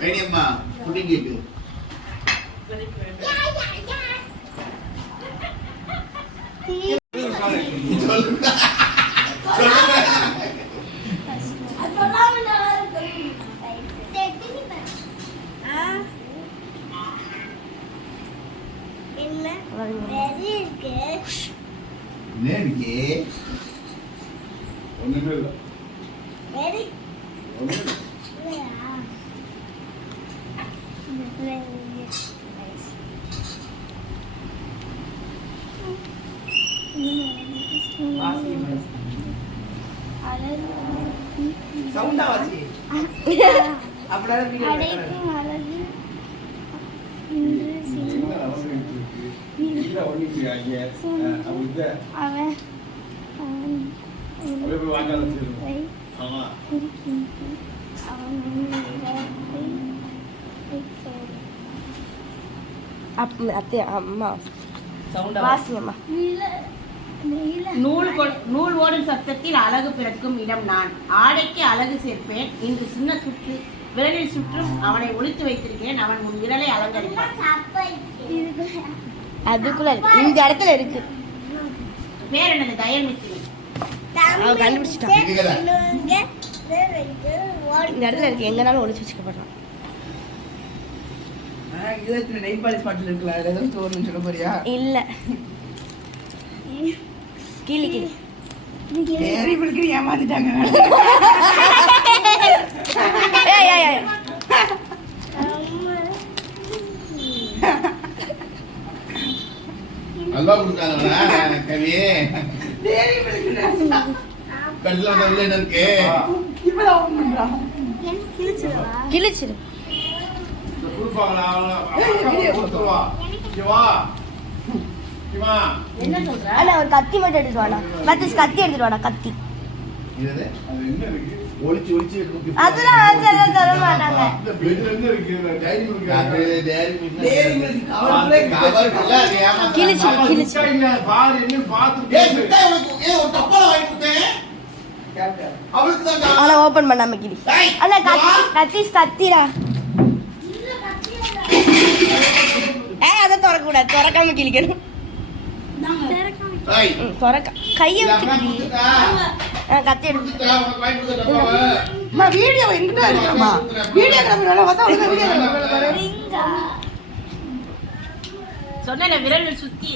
வேணியம்மா pudding கேக்கு நூல் ஓடும் சத்தத்தில் அழகு பிறக்கும் இடம் நான் ஆடைக்கு அழகு சேர்ப்பேன். இன்று சின்ன சுற்று விரலில் சுற்றும் அவனை ஒளித்து வைத்திருக்கிறேன். அவன் உன் விரலை அலங்கரிப்பான். அதுக்குள்ள இந்த இடத்துல இருக்கு. பேர் என்னது? தயல் மிஸ்ஸி. கண்டுபிடிச்சிட்டான். இந்த இடத்துல இருக்கு. எங்கனாலும் ஒளிச்சு வச்சுக்கப்படுறான். இல்ல கீழே ஏமாத்திட்டாங்க. அல்வா கொடுத்தாங்களா கவி? கடைசியில் வந்து உள்ள என்ன இருக்கு? கிழிச்சிரு. என்ன சொல்ற? அண்ணா ஒரு கத்தி மட்டும் எடுத்துட்டு வாடா. கத்தி எடுத்துட்டு வாடா. கத்தி ஒளிச்சு ஒளிச்சு அதெல்லாம் தர மாட்டாங்க. ஆனா ஓபன் பண்ணாம கிளி. அண்ணா கத்திடா. அதை திறக்க கூடாது. திறக்காம கிளிக்கணும். கையை கத்தி எடுத்து வீடியோ எங்கிட்ட இருக்கமா? சொன்ன விரல் சுத்தி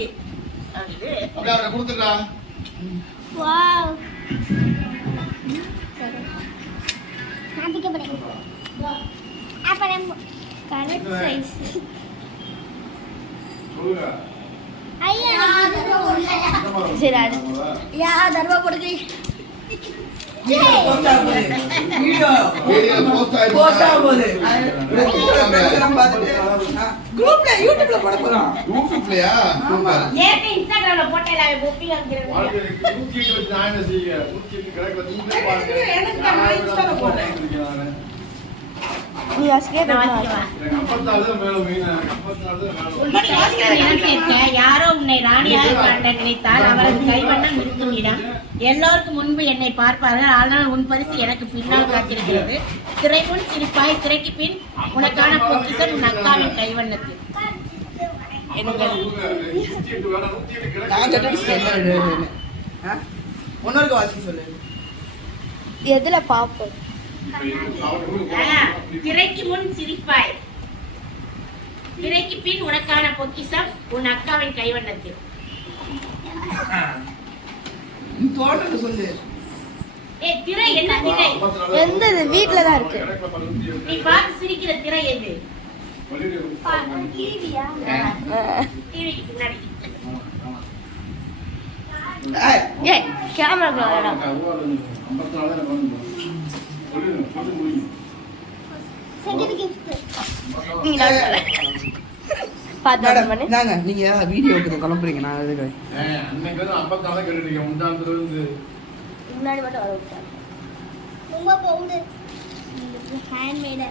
யாரோ உன்னை ராணியாக காட்ட நினைத்தால் அவரது கைவண்ணம் இருக்கும் இடம். எல்லோருக்கும் முன்பு என்னை பார்ப்பார்கள். ஆனால் உன் பரிசு எனக்கு பின்னால் காத்திருக்கிறது. திரை முன் சிரிப்பாய், திரைக்கு பின் உனக்கான பொக்கிஷம் உன் அக்காவின் கைவண்ணத்தில். எதுல பாப்போம்? திரைக்கு முன் சிரிப்பாய், திரைக்கு பின் உனக்கான பொக்கிஷம் உன் அக்காவின் கைவண்ணத்தில். சொல்லு. திரை என்ன திரை? எந்த வீட்ல தான் இருக்கு. நீ பார்த்து சிரிக்கிற திரை எது? டிவியா? டிவிக்கு பின்னாடி. ஏய் கேமரா குள்ளடா. Second gift. நாங்க நீங்க வீடியோக்கு கிளம்புறீங்க. நான் எதுக்கு அன்னைக்கு 54 கேட்டுட்டீங்க. முந்தானத்துல இருந்து முன்னாடி மட்டும் வர விட்டாங்க. ரொம்ப பவுடர் ஹேண்ட்மேட்.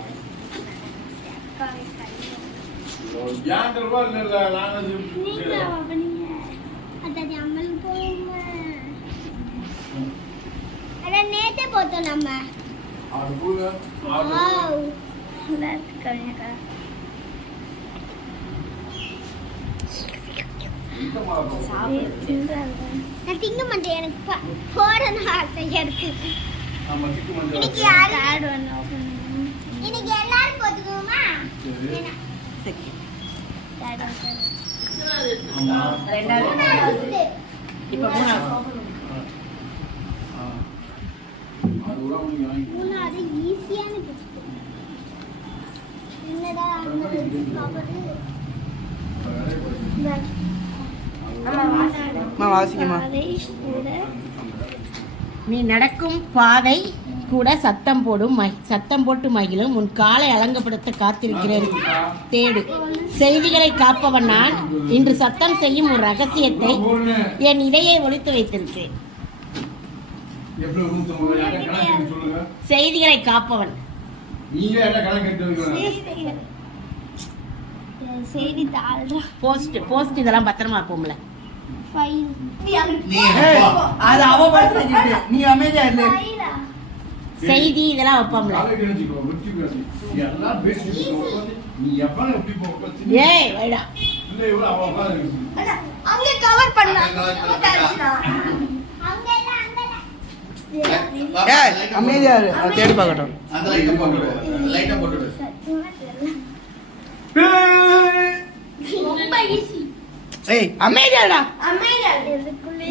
யான் ரூபா இல்ல நான் நீங்க பண்ணீங்க. அத அம்மல் போங்க. அட போட்டோம் நம்ம ஆடு பூங்க ஆடு வாவ் லெட்ஸ் கவினக்கா இந்த மாலை நான் திங்க மாட்டேன் எனக்கு போடணும் ஆசையா இருக்கு நம்ம சிக்கு மஞ்சள் இன்னைக்கு யாரு ஆட் ஒன்னு ஓபன் இன்னைக்கு எல்லாரும் போட்டுக்குவோமா சரி ஆமா ரெண்டாவது இப்ப மூணாவது அது கூட நீங்க வாங்கி மூணாவது ஈஸியான gift என்னடா வாசிக்கமா நீ நடக்கும் பாதை கூட சத்தம் போட்டு மகிழும் உன் காலை அலங்கப்படுத்த காத்திருக்கிறேன் தேடு செய்திகளை காப்பவன் நான் இன்று சத்தம் செய்யும் ஒரு ரகசியத்தை என் இடையே ஒளித்து வைத்திருக்கிறேன் எப்படி ஊத்துறோம் யாரை கணக்கு சொல்லுங்க செய்திகளை காப்பவன் நீங்க என்ன கணக்கு எடுத்து வைக்கிறீங்க செய்தி தாள் போஸ்ட் இதெல்லாம் பத்திரமா இருப்போம்ல ஃபைல் அது அவ பார்த்து நீ அமைதியா இரு ஃபைலா செய்தி இதெல்லாம் வைப்போம்ல காலேஜ் நினைச்சுக்கோ வெற்றி பேசி எல்லாம் பேசிட்டு இருக்கோம் நீ எப்ப எப்படி போக ஏய் வைடா இல்ல இவ்வளவு அவ இருக்கு அங்க கவர் பண்ணலாம் ஏய் அமைதியா இரு அதை தேடி பார்க்கட்டும் அந்த லைட்டை போட்டுடு லைட்டை போட்டுடு ரொம்ப ஈஸி ஏய் அமைதியாடா அமைதியா இதுக்குள்ளே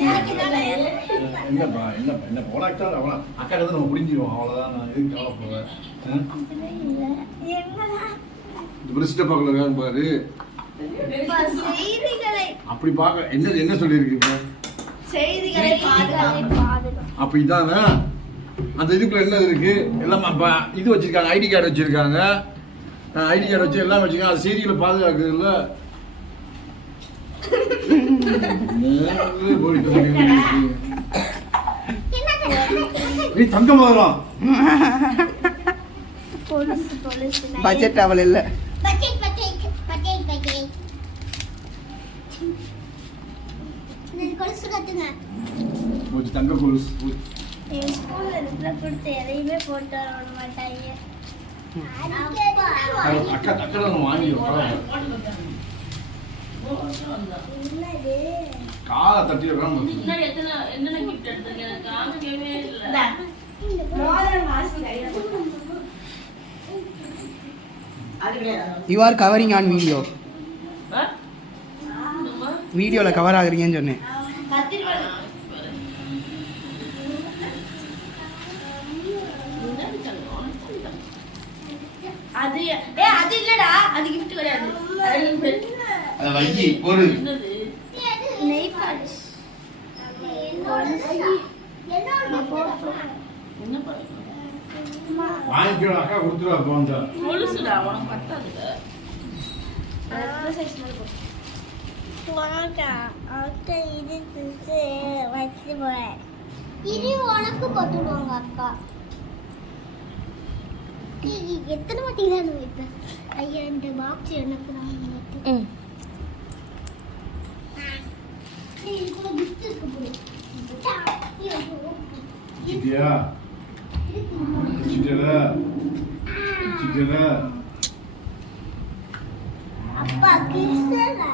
என்னப்பா என்ன போலாக்டா அவளா அக்கா கிட்ட நம்ம புரிஞ்சிருவோம் அவ்வளவுதான் நான் எதுக்கு கவலை போவேன் என்னடா இந்த பிரசிட்ட பக்கல பாரு செய்திகளை அப்படி பார்க்க என்ன சொல்லியிருக்கீங்க செய்திகளை பாதுகாப்பு அப்ப இதானே அந்த இதுக்குள்ள என்ன இருக்கு எல்லாம் இது வச்சிருக்காங்க ஐடி கார்டு வச்சிருக்காங்க ஐடி கார்டு வச்சு எல்லாம் வச்சிருக்காங்க அது செய்திகளை பாதுகாக்குதுல்ல நீ தங்க முதலாம் போலீஸ் பட்ஜெட் அவள் இல்ல பச்சை இது கொலுசு கட்டுங்க ஒரு தங்க கொலுசு என் ஸ்கூல்ல இருக்கிற கொடுத்து எதையுமே போட்டு வர மாட்டாங்க அக்கா தக்கட வாங்கிடுவோம் காலை தட்டி you are covering on video வீடியோல கவர் ஆகுறீங்கன்னு சொன்னேன் அது அது இல்லடா அது gift கிடையாது அத வையி ஒரு நெய் பாலிஷ் வாங்கிக்கோ அக்கா கொடுத்துருவா போந்தா இது உனக்கு போட்டுடுவாங்க அக்கா எத்தனை வாட்டி தான் வைப்பேன் ஐயா இந்த பாக்ஸ் எனக்கு தான் இதுக்குள்ள கிஃப்ட் இருக்கு போல சிட்டியா சிட்டியா சிட்டியா அப்பா கிறிஸ்டல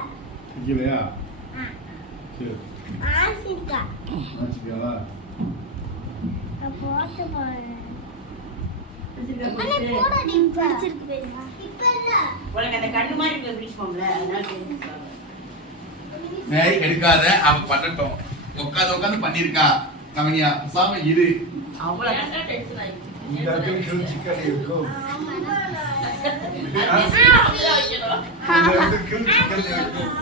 இல்லையா சரி ஆசிகா சிட்டியா போட்டு போறேன் அண்ணே போடாடி படிச்சிருக்கு பேருமா இப்ப இல்ல உனக்கு அந்த கண்ணு மாதிரி இருக்க பிடிக்கும்ல அதனால மேரி எடுக்காத அவ பண்ணட்டும் உட்காந்து பண்ணிருக்கா கவனியா சாம இரு அவ்வளவு டென்ஷன் ஆயிடுச்சு இந்த இடத்துல சிக்கன் இருக்கும் இந்த இடத்துல சிக்கன் இருக்கும்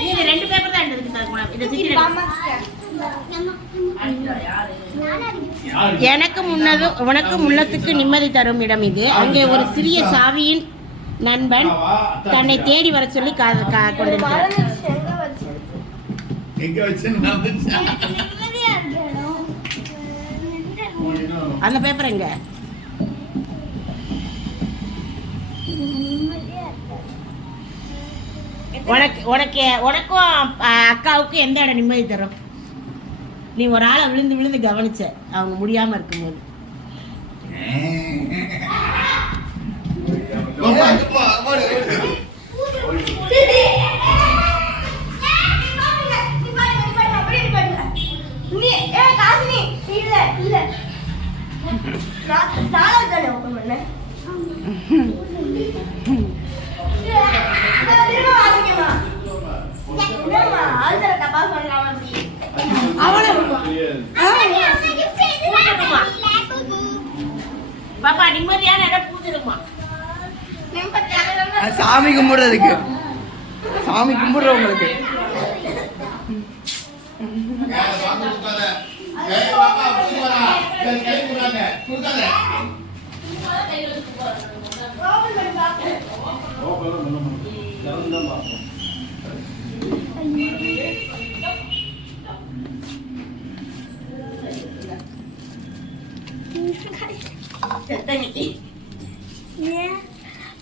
நீங்க ரெண்டு பேப்பர் தான் எடுத்துட்டு சார் இத சிட்டி எனக்கு முன்னது உனக்கு உள்ளத்துக்கு நிம்மதி தரும் இடம் இது அங்கே ஒரு சிறிய சாவியின் நண்பன் தன்னை தேடி வர சொல்லி கொண்டிருக்கிறார் எங்க வச்சு நடந்துச்சா அந்த பேப்பர் எங்க உனக்கும் அக்காவுக்கும் எந்த இடம் நிம்மதி தரும் நீ ஒரு ஆளை விழுந்து விழுந்து கவனிச்ச அவங்க முடியாம இருக்கும்போது. பாப்பா நிம்மதியான இடம் பூஜைமா. சாமி கும்பிடுறதுக்கு, சாமி கும்பிடுறவங்களுக்கு.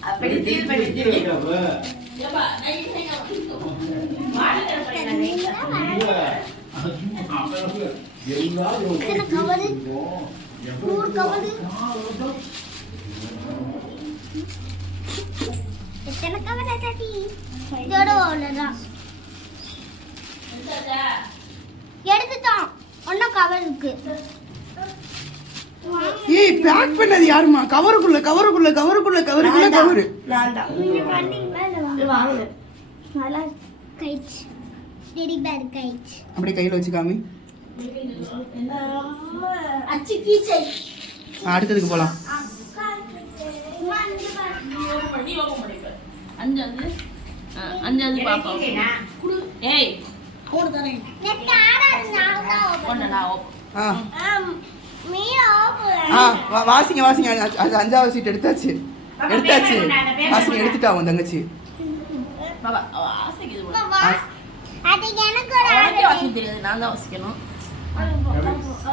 அப்படி ஃபீல் பண்ணிட்டு எடுத்துட்டோம். ஒன்னும் கவர் இருக்கு. ஏய் பேக் பண்ணது யாருமா? கவருக்குள்ள கவருக்குள்ள கவருக்குள்ள கவருக்குள்ள கவரு. நீங்க பண்ணீங்களா இல்ல வாங்க? நல்லா கைச் டெடி பேர் கைச். அப்படியே கையில வச்சு காமி. அச்சி கீச்சை. அடுத்ததுக்கு போலாம். அஞ்சாவது பாப்பா. ஏய் கோடு தரேன். நெட் ஆடாது நான் தான். வாசிங்க வாசிங்க. அது 5வது சீட் எடுத்தாச்சு. வாசிங்க எடுத்துட்டா அவன் தங்கச்சி. பாப்பா வாசிக்குது. அது எனக்கு ஒரு உனக்கு வாசிக்க தெரியாது, நான் தான் வாசிக்கணும்.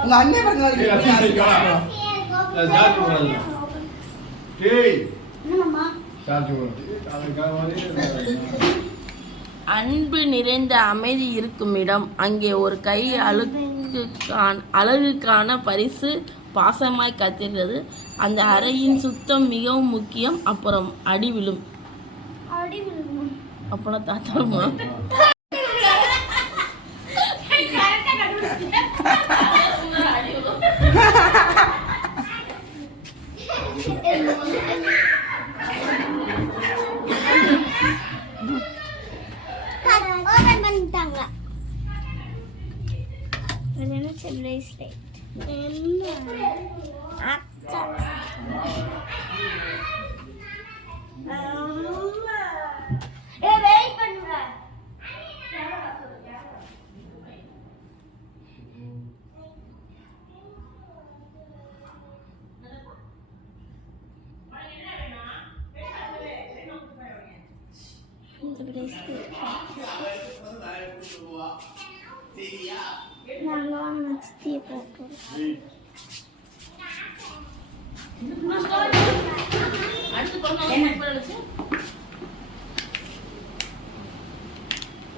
உங்க அண்ணன் பிறந்தநாளுக்கு அன்பு நிறைந்த அமைதி இருக்கும் இடம். அங்கே ஒரு கை அழகுக்கான பரிசு பாசமாய் காத்திருந்தது. அந்த அறையின் சுத்தம் மிகவும் முக்கியம். அப்புறம் அடி விழும். அப்பனா தாத்தாமா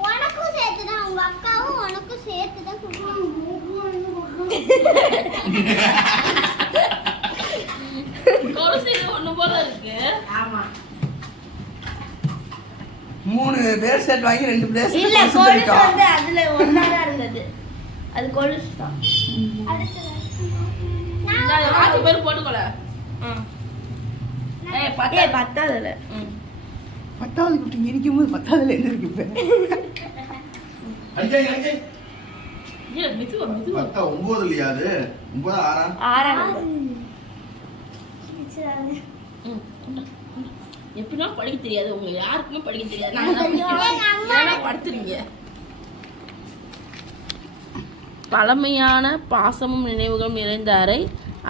உனக்கும் சேர்த்துதான், உங்க அக்காவும் உனக்கும் சேர்த்துதான் ஒண்ணு போல இருக்கு. ஆமா 3 பேர் செட் வாங்கி 2 பிளேஸ் இல்ல கொலுசு வந்து அதுல ஒண்ணா தான் இருந்தது. அது கொலுசு தான். இந்த வாக்கு பேர் போட்டுக்கோல. ஏய் பத்தாதுல. 10வது கிஃப்ட் இருக்கும் போது 10வதுல என்ன இருக்கு இப்ப? இல்ல மிதுவா 9 இல்லையா அது? 9 6 எப்படின்னா படிக்க தெரியாது, உங்க யாருக்குமே படிக்க தெரியாது. நான் படுத்துறீங்க. பழமையான பாசமும் நினைவுகளும் நிறைந்த அறை.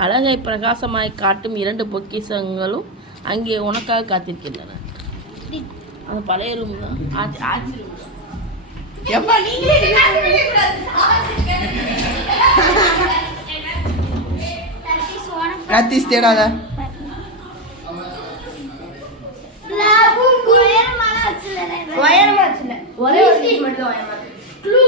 அழகை பிரகாசமாய் காட்டும் 2 பொக்கிஷங்களும் அங்கே உனக்காக காத்திருக்கின்றன. அது பழைய ரூம் தான். ஆச்சி ரூம் தான். எப்பா நீங்களே ராத்திஸ் தேடாத. ஒயரமா வச்சுல. ஒரே ஒரு சீட் மட்டும் ஒயரமா. க்ளூ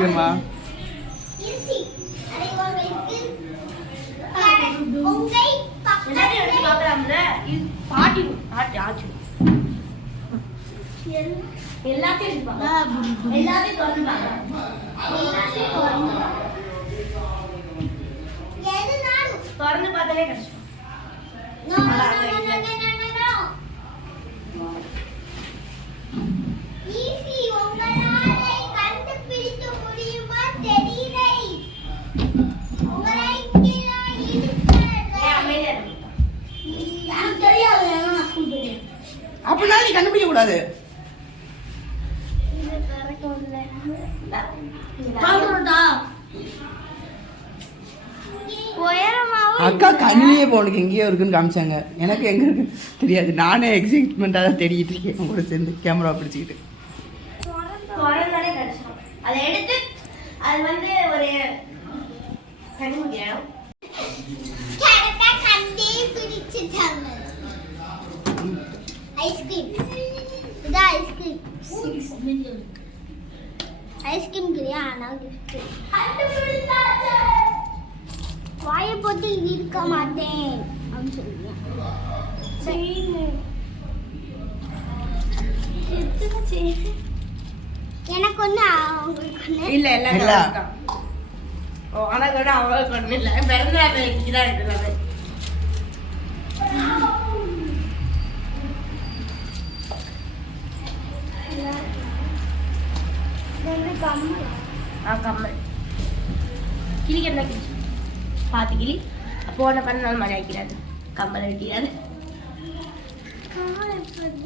இருக்குதுமா? ஈஸி. அதை உங்களுக்கு உங்கை எல்லாத்தையும் எடுத்து பார்க்கலாம்ல? இது பாட்டி ஆச்சு. எல்லாத்தையும் எடுத்து பார்க்கலாம். எல்லாத்தையும் திறந்து பார்க்கலாம். எது நான் திறந்து பார்த்தாலே கிடைச்சிடும். No easy. உங்களாலே கண்டுபிடிக்க முடியுமா தெரியல. உங்களை இங்கே நான் ஏன் அமைதியா இருக்கு? எனக்கு தெரியாது. நான் ஸ்கூல் போயிட்டேன். அப்படின்னா நீ கண்டுபிடிக்க கூடாது. இது கரெக்ட் இல்ல. பாக்குறடா. உயரமாவும் அக்கா கண்ணிலேயே போனுக்கு எங்கேயோ இருக்குன்னு காமிச்சாங்க. எனக்கு எங்க இருக்கு தெரியாது. நானே எக்ஸைட்மெண்ட்டாக தான் தேடிட்டு இருக்கேன் கூட சேர்ந்து கேமரா பிடிச்சிக்கிட்டு. திறந்தாலே கிடைச்சிடும். அதை எடுத்து அது வந்து ஒரு கண்ணுடியா கரெக்டா கண்டே பிடிச்சிட்டாங்க. ஐஸ்கிரீம். இது ஐஸ்கிரீம். ஐஸ்கிரீம் கிரியா ஆனா கிஃப்ட். கண்டுபிடிச்சாச்சு. வாயை போட்டு இருக்க மாட்டேன் அப்படின்னு சொல்லுங்க. எனக்கு ஒண்ணு உங்களுக்கு ஒண்ணு. இல்ல இல்ல இல்ல. ஓ ஆனா கூட அவங்களுக்கு ஒண்ணு இல்ல. பிறந்தநாள் இன்னைக்கு தான் இருக்குது. இது கம்மல். கம்மல் கிளிக்கு என்ன கிளி பாத்து கிளி போன பிறந்தநாள் மழை வைக்கிறாரு. கம்மலை வெட்டிறாரு.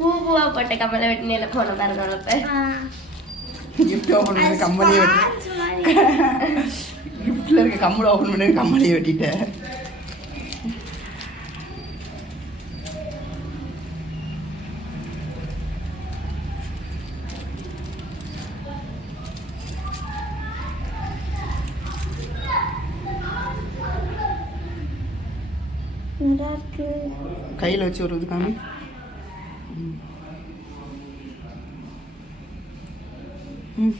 பூவா போட்ட கம்மலை வெட்டினேல போன பிறந்தநாள். கிஃப்ட் ஓப்பன் பண்ணி கம்மலையே வெட்டி கிஃப்ட்ல இருக்க கம்மலை ஓப்பன் பண்ணி கம்மலையே வெட்டிட்டேன். நல்லா இருக்கு. கையில் வச்சு ஒரு இது காமி. ம்.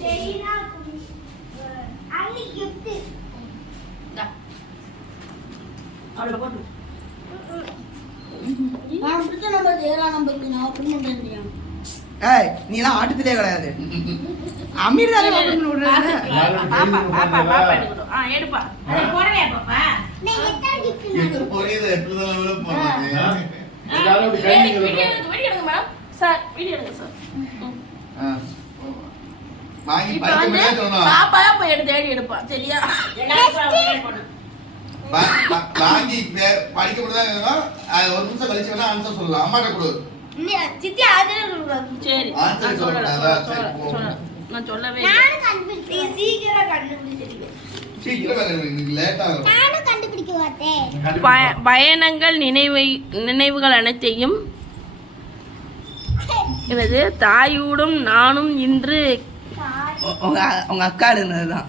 சரினா அன்னி gift. அவ்வளோ போட்டு ஏய் நீலாம் ஆட்டத்திலே கிடையாது. அமீர் தானே ஓப்பன் பண்ணி விடுறாரு. எடுப்பா அதை போடலையா பாப்பா? நான் எத்தனை gift எது புரியுது எப்படி தான் போறாங்க. எல்லாரும் அப்படி கை நீங்க வீடியோ எடுங்க மேடம். சார் வீடியோ எடுங்க சார். வாங்கி இப்போ படிக்க வந்து முடியாது சொன்னோம். பாப்பா தான் போய் எடுத்து தேடி எடுப்பா. சரியா? எல்லாரும் போடணும். வாங்கி படிக்க முடியாது. அது ஒரு நிமிஷம் கழிச்சு வேணா ஆன்சர் சொல்லலாம். அம்மாட்ட கொடு. சித்தி ஆன்சர் சொல்லுங்க. சரி ஆன்சர் நான் சொல்லக்கூடாதா? சரி, சொல்லல. போ. நான் சொல்லவே இல்லை. நானும் கண்டுபிடிக்க. சீக்கிரம் கண்டுபிடிச்சிருக்கீங்க. சீக்கிரம் வாங்க, இன்னைக்கு லேட் ஆகும். நானும் கண்டுபிடிக்க மாட்டேன். பயணங்கள் நினைவுகள் அனைத்தையும் எனது தாயோடும் நானும் இன்று உங்க அக்கா இருந்ததுதான்.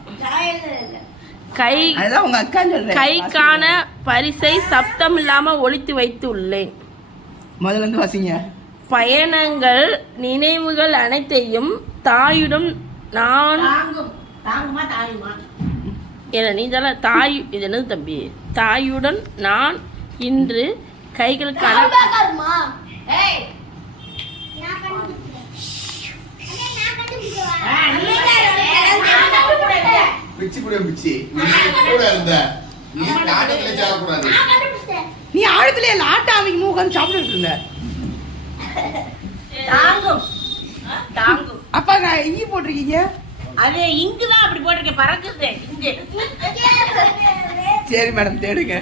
கை அதுதான் உங்க அக்கா சொல்றேன். கைக்கான பரிசை சப்தம் இல்லாம ஒளித்து வைத்து உள்ளேன். முதல்ல இருந்து வாசிங்க. பயணங்கள் நினைவுகள் அனைத்தையும் தாயுடன் நான் தாங்குமா தாயுமா? என்ன நீ தானே தாய். இது என்னது தம்பி? தாயுடன் நான் இன்று கைகளுக்கான நான் கண்டுபிடிக்கிறேன். நான் கண்டுபிடிக்கிறேன். பிச்சு கூட பிச்சு. நீ கூட இருந்த. நீ நாட்டத்துல சாப்பிடக்கூடாது. நான் கண்டுபிடிச்சேன். நீ ஆழத்திலே லாட்ட அமைக்கும் உட்காந்து சாப்பிட்டுட்டு இருந்த. தாங்கும் தாங்கும். அப்பா நான் இங்கி போட்டிருக்கீங்க. அது இங்குதான் அப்படி போட்டிருக்கேன். பறக்குது இங்கு. சரி மேடம் தேடுங்க.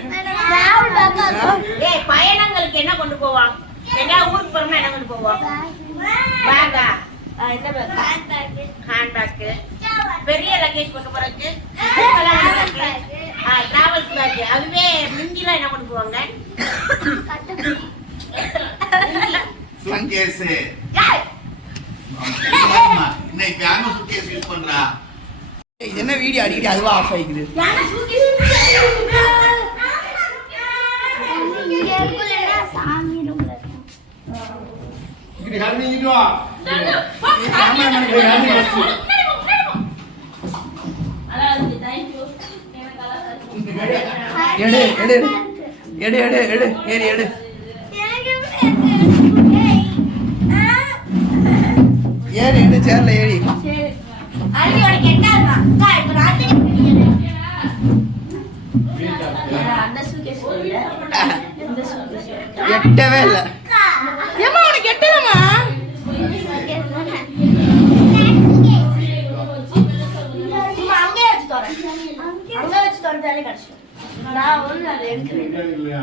ஏய் பயணங்களுக்கு என்ன கொண்டு போவான்? எங்கேயாவது ஊருக்கு போறோம்னா என்ன கொண்டு போவோம்? பேக்கா? என்ன பேக்? Hand bag. பெரிய லக்கேஜ் கொண்டு போறதுக்கு டிராவல்ஸ் பேக். அதுவே மிஞ்சிலாம் என்ன கொண்டு போவாங்க? சுட்கேஸ். ஏய் இன்னைக்கு யாரும் சுட்கேஸ் யூஸ் பண்றா? இது என்ன வீடியோ அடிக்கடி அதுவா ஆஃப் ஆயிக்குது. யானை தூக்கி சாமி ரூம்ல இருக்கும். இங்க ஹரணி இங்க வா. அதாவது thank you. எனக்கு அழகா எடு எடு எடு எடு எடு ஏறி எடு ஏறி எடு சேர்ல ஏறி சரி அண்ணி உனக்கு எட்டாதுமா அக்கா இப்போ ராத்திரி அந்த சூட்கேஸ் இந்த சூட்கேஸ் எட்டவே இல்ல ஏமா உனக்கு எட்டலமா சும்மா அங்கே வச்சு தரேன் அங்கே வச்சு தரதாலே கஷ்டம் நான் ஒன்று அதை எடுக்கிறேன் இல்லையா?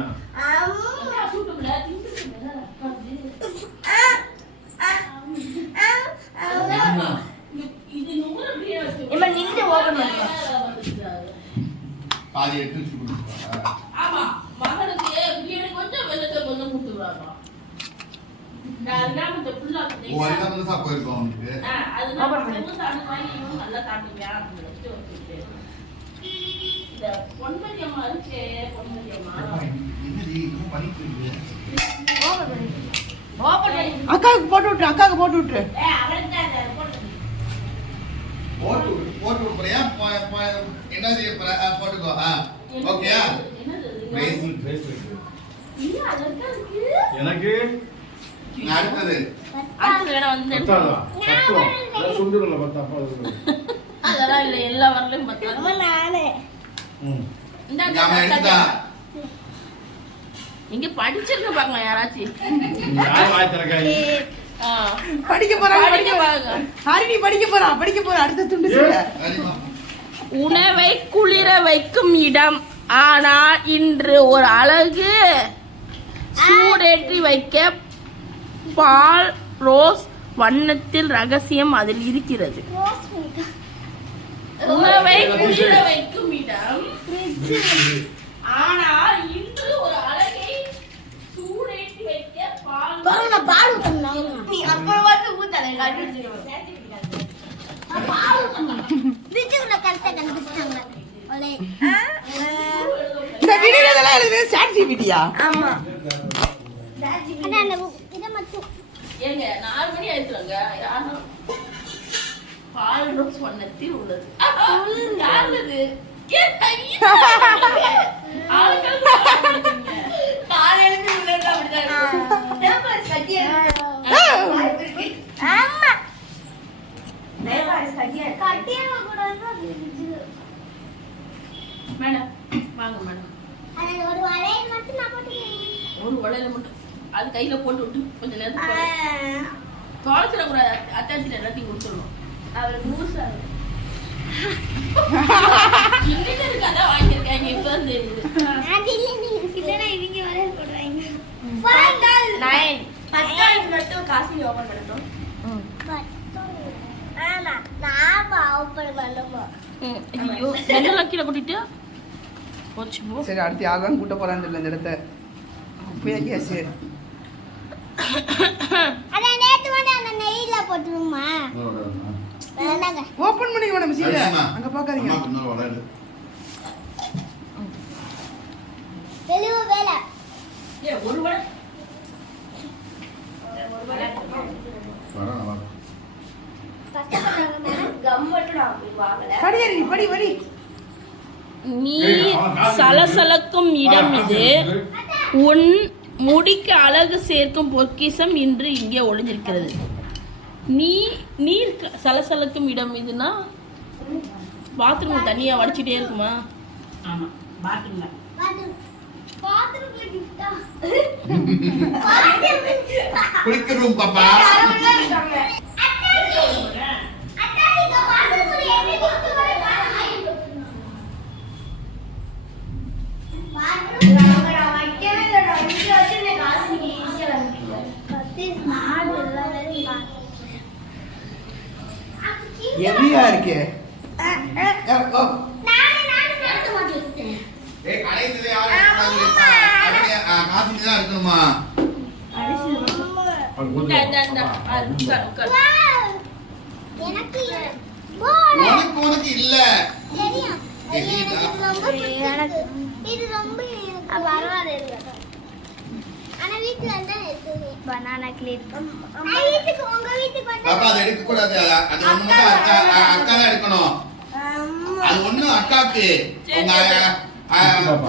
இம்மா நின்று ஓபன் பண்ணுங்க பாதி எடுத்து வச்சு கொடுத்துருக்கா. ஆமா மகனுக்கு வீடு கொஞ்சம் வெள்ளத்தை கொஞ்சம் கொடுத்துருவாங்க. நான் கிராமத்தை ஃபுல்லா ஓ, என்ன புதுசா போயிருக்கோம் அவனுக்கு. அது நான் சாப்பிட்டு வாங்கி இவங்க நல்லா சாப்பிட்டீங்க அப்படின்னு வச்சு வச்சுட்டு இந்த பொன்மதி அம்மா இருக்கே பொன்மதி அம்மா என்னடி இன்னும் பண்ணிட்டு இருக்கு. ஓபன் பண்ணி ஓபன் பண்ணி அக்காவுக்கு போட்டு விட்டுரு அக்காவுக்கு போட்டு விட்டுரு அவளுக்கு தான் அதை போட்டு போட்டு போறியா என்ன செய்ய போற போட்டுக்கோ. ஓகேயா? எனக்கு அடுத்தது அடுத்து வேணா வந்து பத்தாதா? பத்தும். நான் சுண்டுறல பத்தா, அப்பா அது. அதெல்லாம் இல்லை எல்லா வரலையும் பார்த்தா நானே ம். நாம எடுத்தா இங்க படிச்சிருக்க பாருங்க யாராச்சும் நீ யார் வாய் திறக்காய்? படிக்க போறாங்க படிக்க பாருங்க ஹரிணி படிக்க போறா அடுத்த துண்டு சொல்ல சரிமா. உணவை குளிர வைக்கும் இடம் ஆனால் இன்று ஒரு அழகு சூடேற்றி வைக்க பால் ரோஸ் வண்ணத்தில் ரகசியம் அதில் இருக்கிறது. உணவை குளிர வைக்கும் இடம் ஆனால் இன்று ஒரு அழகை சூடேற்றி வைக்க பால் பால் ஊத்தணும். நீ அப்புறம் வந்து ஊத்தாத கண்டுபிடிச்சிடுவேன் ஃப்ரிட்ஜுக்குள்ள கரெக்டா கண்டுபிடிச்சாங்க. ஒலே. இந்த வீடியோல இதெல்லாம் எழுது சாட் ஜிபிடியா ஆமா அண்ணா அந்த இத மட்டும் ஏங்க 4 மணி ஆயிடுச்சுங்க யாரும் பால் ரோஸ் வண்ணத்தில் உள்ளது யாருது காலையில இருந்து உள்ளது அப்படிதான் நேபாஸ் கட்டியா ஆமா நேபாஸ் கட்டியா கட்டியவ கூட ஃப்ரிட்ஜ். மேடம் வாங்க மேடம் அண்ணா ஒரு வளையல் மட்டும் நான் போட்டுக்கிறேன். ஒரு உடையில மட்டும் அது கையில போட்டு விட்டு கொஞ்ச நேரத்துக்கு தொலைச்சிட கூடாது அத்தாச்சிட்டு எல்லாத்தையும் கொடுத்துடணும் அவருக்கு மூசா இன்னைக்கு இருக்கு அதான் வாங்கியிருக்காங்க இப்போ வந்து அது இல்ல நீங்க இல்லனா இவங்க வளையல் போடுறாங்க. 10 மட்டும் காசு ஓபன் பண்ணணும் ஆமா நாம ஓபன் பண்ணுமா. ஐயோ நெல்லெல்லாம் கீழே கொட்டிட்டு போச்சு போ சரி அடுத்து யார் தான் கூட்ட போறான்னு தெரியல இந்த இடத்த அப்பயே கேஸ் அத நேத்து வந்து அந்த நெய்ல போட்டுருமா. வேண்டாங்க. ஓபன் பண்ணி மேடம் சீல சரிம்மா. அங்க பாக்காதீங்க அம்மா இன்னொரு வளையல். வெளிய வேலை. ஏ ஒரு வடை வரேன், வரேன். கஷ்டப்படுறாங்க. கம் மட்டும் நான் போய் வாங்கல படி ஹரிணி படி படி நீர் சலசலக்கும் இடம் இது உன் முடிக்கு அழகு சேர்க்கும் பொக்கிஷம் இன்று இங்கே ஒளிஞ்சிருக்கிறது. நீர் சலசலக்கும் இடம் இதுன்னா பாத்ரூம் தண்ணியா வடிச்சிட்டே இருக்குமா? ஆமா பாத்ரூம்ல பாத்ரூம்ல கிஃப்டா. குளிக்கிறோம் பாப்பா. அக்கா நீங்க பாத்ரூம்ல எப்படி கிஃப்ட் வரீங்க? பாத்ரூம் நான் வைக்கவே இல்லை நான் இங்கே வச்சு இந்த காசு நீங்க ஈஸியாக வந்துட்டீங்க கத்தி நாடு எல்லாம் வேலையும் ஹெவியா இருக்கு நானே நடத்த மாட்டேன். ஏய், கடைசில யாரும் இருக்கக்கூடாது. கடைசில, காசு நீ தான் இருக்கணுமா? அது கொஞ்சம் எனக்கு உனக்கு இல்ல. தெரியும். தெரியுதா? இது ரொம்ப பிடிச்சிருக்கு. இது ரொம்ப எனக்கு பரவாயில்லை. ஆனா வீட்டுல வீட்டுல தான் இருக்குது பனானா கிளிப் வீட்டுக்கு உங்க வீட்டுக்கு பாப்பா வந்தா அதை எடுக்க கூடாது அது ஒண்ணு மட்டும் அக்கா தான் எடுக்கணும் அது ஒண்ணு அக்காக்கு உங்க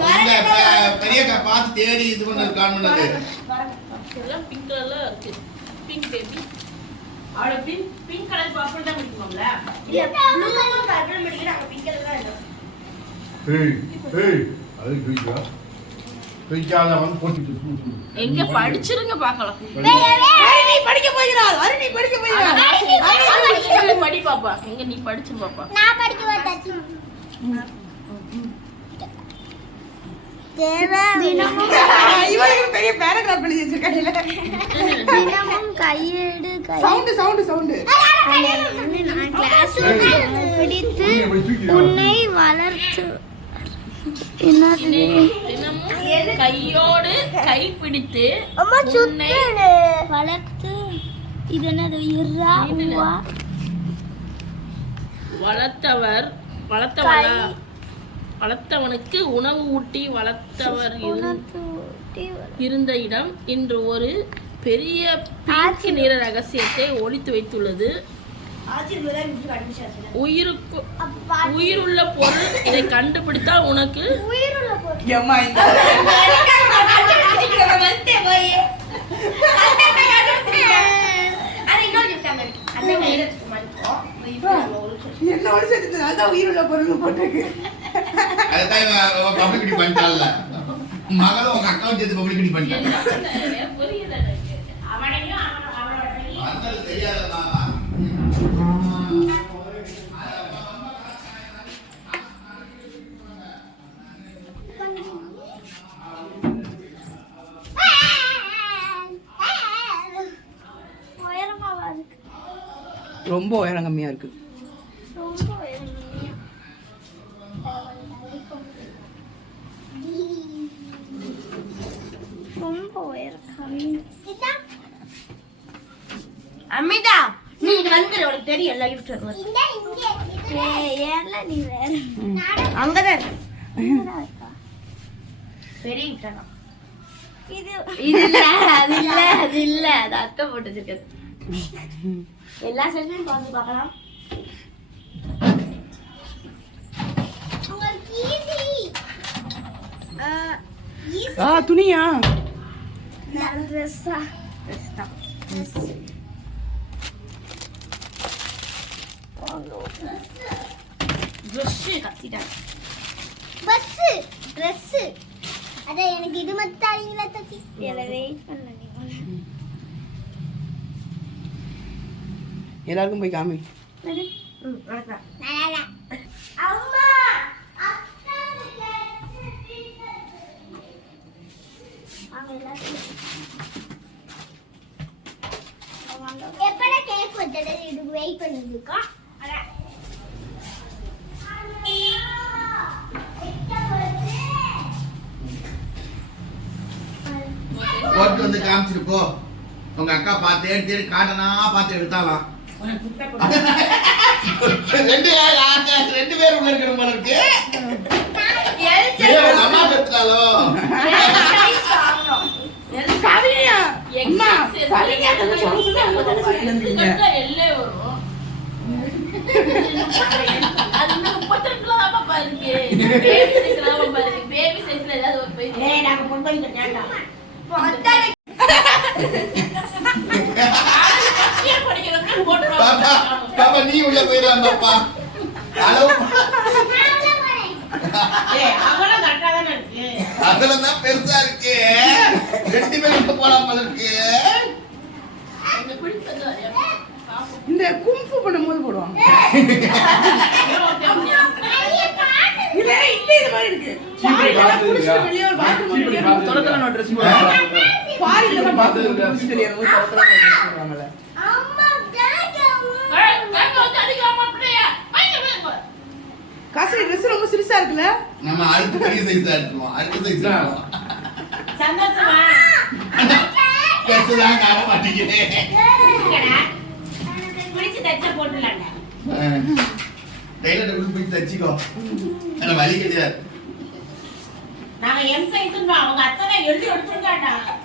உங்க பெரியக்கா பார்த்து தேடி இது பண்ணது கால் பண்ணது இதெல்லாம் பிங்க் கலர்ல இருக்கு பிங்க் பேபி அவள பிங்க் கலர் பர்பிள் தான் பிடிக்கும்ல இல்ல ப்ளூ பர்பிள் பிடிக்கிறாங்க பிங்க் கலர் தான் வேணும் அது பிடிக்கா பிடிக்காத வந்து போட்டு எங்க படிச்சிருங்க பார்க்கலாம் நீ படிக்க போகிறாள் அருணி படிக்க போகிறாள் படி பாப்பா எங்க நீ படிச்சு பாப்பா நான் படிக்க வந்தாச்சு தினமும் இவளுக்கு பெரிய பேராகிராஃப் எழுதி வச்சிருக்காங்க தினமும் கையெடு சவுண்ட் நான் கிளாஸ் பிடித்து உன்னை வளர்த்து என்னது தினமும் கையோடு கை பிடித்து அம்மா உன்னை வளர்த்து இது என்னது இறா உவா வளர்த்தவனுக்கு உணவு ஊட்டி வளர்த்தவர் இருந்த இடம் இன்று ஒரு பெரிய பிங்க் நிற ரகசியத்தை ஒளித்து வைத்துள்ளது. உயிருள்ள பொருள் இதை கண்டுபிடித்தால் உனக்கு உயிருள்ள பொருள் ஏம்மா இந்த என்ன ஒரு சேர்த்து அதான் உயிருள்ள பொருள் போட்டிருக்கு அதுதான் பப்ளிசிட்டி பண்ணிட்டால மகளும் உங்க அக்காவும் சேர்த்து பப்ளிசிட்டி பண்ணிட்டாங்க அது தெரியாதமா உயரமாவா இருக்கு ரொம்ப உயரம் கம்மியா இருக்கு ரொம்ப உயரம் கம்மியா ரொம்ப உயரம் கம்மி அமிதா நீ இங்க வந்துரு உனக்கு தெரியும் எல்லா கிஃப்ட் வரும் இந்த இங்க ஏர்ல நீ வேற அங்கதான் இருக்கு. பெரிய கிஃப்ட் தான் இது இது இல்ல அது இல்ல அது அத்தை போட்டு வச்சிருக்கிறது எல்லா செல்ஃபையும் பார்த்து பார்க்கலாம் உங்களுக்கு ஈஸி ஈஸி துணியா ட்ரெஸ்ஸா ட்ரெஸ் கத்திட்டாங்க பஸ் ட்ரெஸ் அத எனக்கு இது மட்டும் தாரீங்களா தத்தி எல வெயிட் பண்ணல நீங்க எல்லாருக்கும் போய் காமி வணக்கம் நல்லா அம்மா அக்கா எப்படா கேக் வந்தது இதுக்கு வெயிட் பண்ணிருக்கா போட்டு வந்து காமிச்சிட்டு போ உங்க அக்கா பார்த்து தேடி காட்டனா பார்த்து எடுத்தாலாம் ரெண்டு பேர் உள்ள இருக்கிற போல இருக்கு அம்மா பெற்றாலோ கவினியா அம்மா எக்ஸாக்ட் கவினியா எல்லே வரும் அது 32 தான் பாப்பா இருக்கு பேபி சைஸ்ல தான் பாப்பா இருக்கு பேபி சைஸ்ல ஏதாவது ஒரு போய் ஏய் நாங்க பொம்பளை கட்டாண்டா படிக்கிறதுக்கு போட்டு பாப்பா பாப்பா நீ உள்ள போயிடலாம் பாப்பா அளவு அவெல்லாம் கரெக்டா தானே இருக்கு அதெல்லாம் தான் பெருசா இருக்கு ரெண்டு பேரும் உள்ள போலாம் போல இருக்கு எனக்கு பிடிச்சது அது இந்த கும்ஃபு பண்ணும்போது போடுவாங்க இல்ல இந்த இது மாதிரி இருக்கு வெளியே ஒரு பாத்ரூம் வெளியே தொடக்கல ட்ரெஸ் போடுவாங்க ஃபாரின்ல தான் பாத்ரூம் குளிச்சு வெளியே வந்து தொடக்கல ட்ரெஸ் போடுவாங்கல அம்மா கேக்க காசு ட்ரெஸ் ரொம்ப சிறுசா இருக்குல்ல நம்ம அடுத்த பெரிய சைஸ்ல எடுத்துவோம் அடுத்த சைஸ்ல சந்தோஷமா பெருசுதான் காண மாட்டேங்குது பிடிச்சு தச்ச போட்டுலாங்க டெய்லர் உள்ள போய் தச்சிக்கோ அந்த வலி கிடையாது நாங்க எம் சைஸ்ன்றோம் அவங்க அத்தனை எழுதி எடுத்துட்டாங்க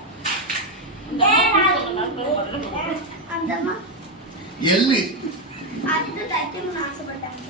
அந்தம்மா எள்ளு அதுக்கு தைக்கணும்னு ஆசைப்பட்டாங்க.